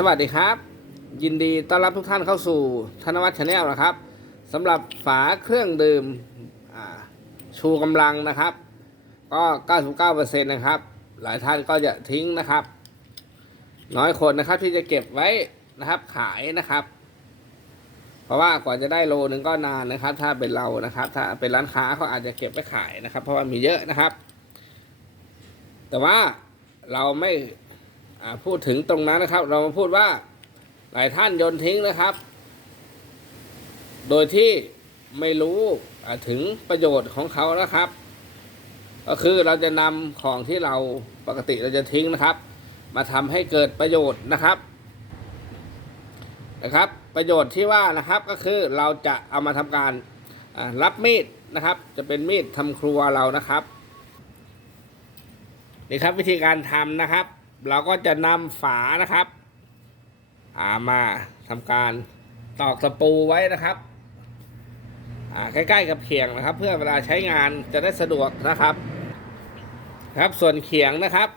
สวัสดีครับ ยินดีต้อนรับทุกท่านเข้าสู่ธนวัฒน์ชาแนลนะครับสำหรับฝาเครื่องดื่มชูกำลังนะครับ ก็ 99%นะครับ หลายท่านก็จะทิ้งนะครับ น้อยคนนะครับที่จะเก็บไว้นะครับขายนะครับ เพราะว่ากว่าจะได้โลนึงก็นานนะครับ ถ้าเป็นเรานะครับ ถ้าเป็นร้านค้าเขาอาจจะเก็บไว้ขายนะครับ เพราะว่ามีเยอะนะครับ แต่ว่าเราไม่ พูดถึงตรงนั้นนะครับ เรามาพูดว่าหลายท่านโยนทิ้งนะครับ โดยที่ไม่รู้ถึงประโยชน์ของเขานะครับ ก็คือเราจะนำของที่เราปกติเราจะทิ้งนะครับ มาทำให้เกิดประโยชน์นะครับนะครับ ประโยชน์ที่ว่านะครับก็คือเราจะเอามาทำการรับมีดนะครับ จะเป็นมีดทำครัวเรานะครับนี่ครับวิธีการทำนะครับ เราก็จะนำฝานะครับอามาทำการตอกตะปูไว้นะครับอ่าใกล้ๆกับเขียงนะครับ เพื่อเวลาใช้งานจะได้สะดวกนะครับ ครับส่วนเขียงนะครับ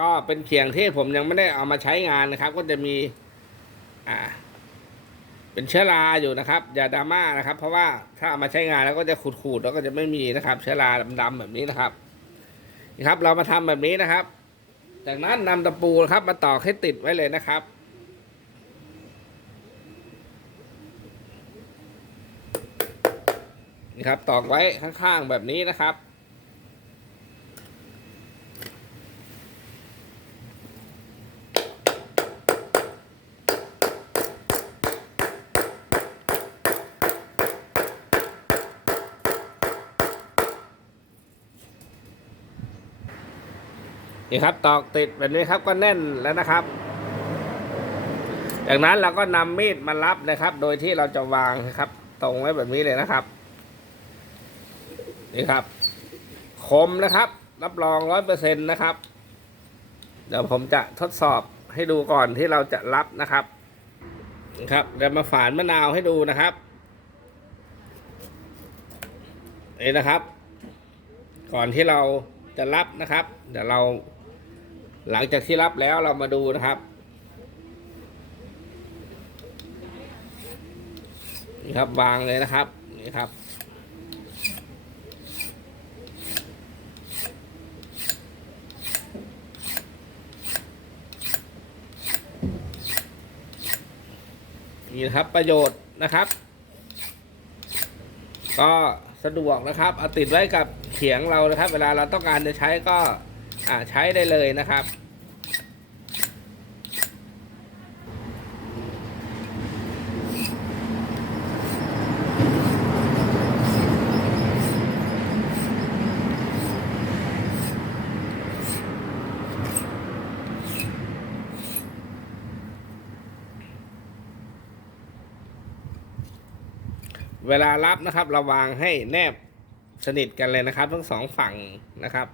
ก็เป็นเขียงที่ผมยังไม่ได้เอามาใช้งานนะครับ ก็จะมีอ่าเป็นเชื้อราอยู่นะครับ อย่าดราม่านะครับ เพราะว่าถ้าเอามาใช้งานแล้วก็จะขูดๆแล้วก็จะไม่มีนะครับ เชื้อราดำๆแบบนี้นะครับนี่ครับ เรามาทำแบบนี้นะครับ จากนั้นนำตะปูครับมาตอกให้ติดไว้เลยนะครับ นี่ครับตอกไว้ข้างๆแบบนี้นะครับ นี่ครับตอกติดแบบนี้ครับก็แน่นแล้วนะครับ จากนั้นเราก็นำมีดมารับนะครับ โดยที่เราจะวางนะครับ ตรงไว้แบบนี้เลยนะครับ นี่ครับ คมนะครับ รับรองร้อยเปอร์เซ็นต์นะครับ เดี๋ยวผมจะทดสอบให้ดูก่อนที่เราจะรับนะครับนะครับเดี๋ยวมาฝานมะนาวให้ดูนะครับนี่นะครับ ก่อนที่เราจะรับนะครับ เดี๋ยวเรา หลังจากที่รับแล้วเรามาดูนะครับนี่ครับวางเลยนะครับนี่ครับ นี่นะครับประโยชน์นะครับ ก็สะดวกนะครับเอาติดไว้กับเขียงเรานะครับ เวลาเราต้องการจะใช้ก็ อ่าใช้ได้เลยนะครับ เวลารับนะครับราวางให้แนบสนิทกันเลยนะครับ ทั้งสองฝั่งนะครับ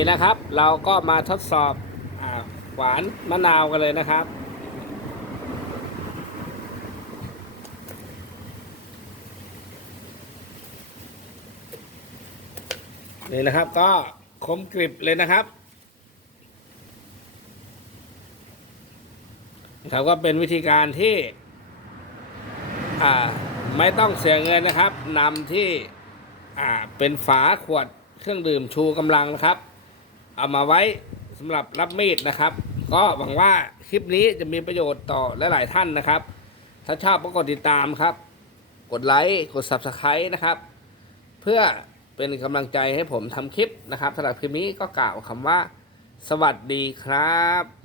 นี่นะครับ เราก็มาทดสอบอหวานมะนาวกันเลยนะครับ นี่นะครับก็คมกริบเลยนะครับนะครับก็เป็นวิธีการที่ไม่ต้องเสียเงินนะครับนำที่เป็นฝาขวดเครื่องดื่มชูกำลังนะครับ เอามาไว้สำหรับรับมีดนะครับ ก็หวังว่าคลิปนี้จะมีประโยชน์ต่อหลายๆท่านนะครับ ถ้าชอบก็กดติดตามครับ กดไลค์กด Subscribe นะครับ เพื่อเป็นกำลังใจให้ผมทำคลิปนะครับสำหรับคลิปนี้ก็กล่าวคำว่า สวัสดีครับ